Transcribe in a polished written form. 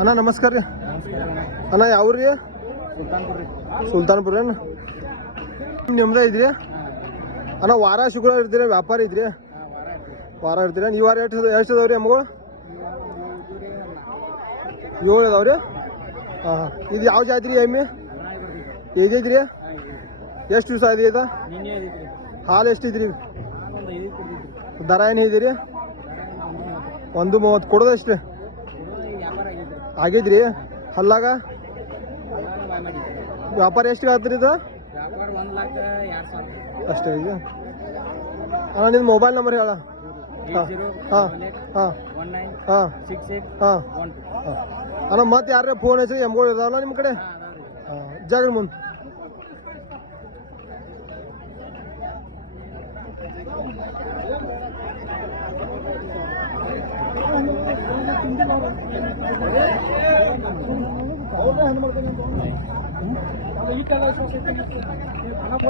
ಅಣ್ಣ ನಮಸ್ಕಾರ ರೀ. ಅಣ್ಣ ಯಾವ್ರಿ? ಸುಲ್ತಾನ್ಪುರ ಅಣ್ಣ. ನಿಮ್ದೇ ಇದ್ರಿ ಅಣ್ಣ? ವಾರ ಶುಕ್ರವಾರ ಇರ್ತೀರಿ, ವ್ಯಾಪಾರ ಇದ್ರಿ? ವಾರ ಇರ್ತೀರ. ಈ ವಾರ ಎಷ್ಟು ಅದಾವ್ರಿ ಎಮ್ಗಳು? 7 ಅದಾವ್ರಿ. ಹಾಂ, ಇದು ಯಾವ ಜಾತ್ರಿ ಎಮ್ಮೆ? ಏಜೈತ್ರಿ? ಎಷ್ಟು ದಿವಸ ಆಯ್ತು ಇದು? ಹಾಲು ಎಷ್ಟಿದ್ರಿ? ದರ ಏನು ಇದ್ದೀರಿ? 1.30 ಕೊಡೋದು ಎಷ್ಟು ಆಗೈತ್ರಿ? ಹಲ್ಲಾಗ ವ್ಯಾಪಾರ ಎಷ್ಟು ಆತ್ರಿ ಇದು? ಅಷ್ಟೇ ಈಗ. ಅಣ್ಣ ನಿನ್ನ ಮೊಬೈಲ್ ನಂಬರ್ ಹೇಳ. ಹಾಂ ಹಾಂ ಹಾಂ ಹಾಂ ಹಾಂ ಹಾಂ. ಅಣ್ಣ ಮತ್ತೆ ಯಾರೇ ಫೋನ್ ಹಚ್ಚಿ ಎಮ್ಗಳು ಇದಾವಲ್ಲ ನಿಮ್ಮ ಕಡೆ? ಹಾಂ, ಜಾಗ ಮುಂದೆ.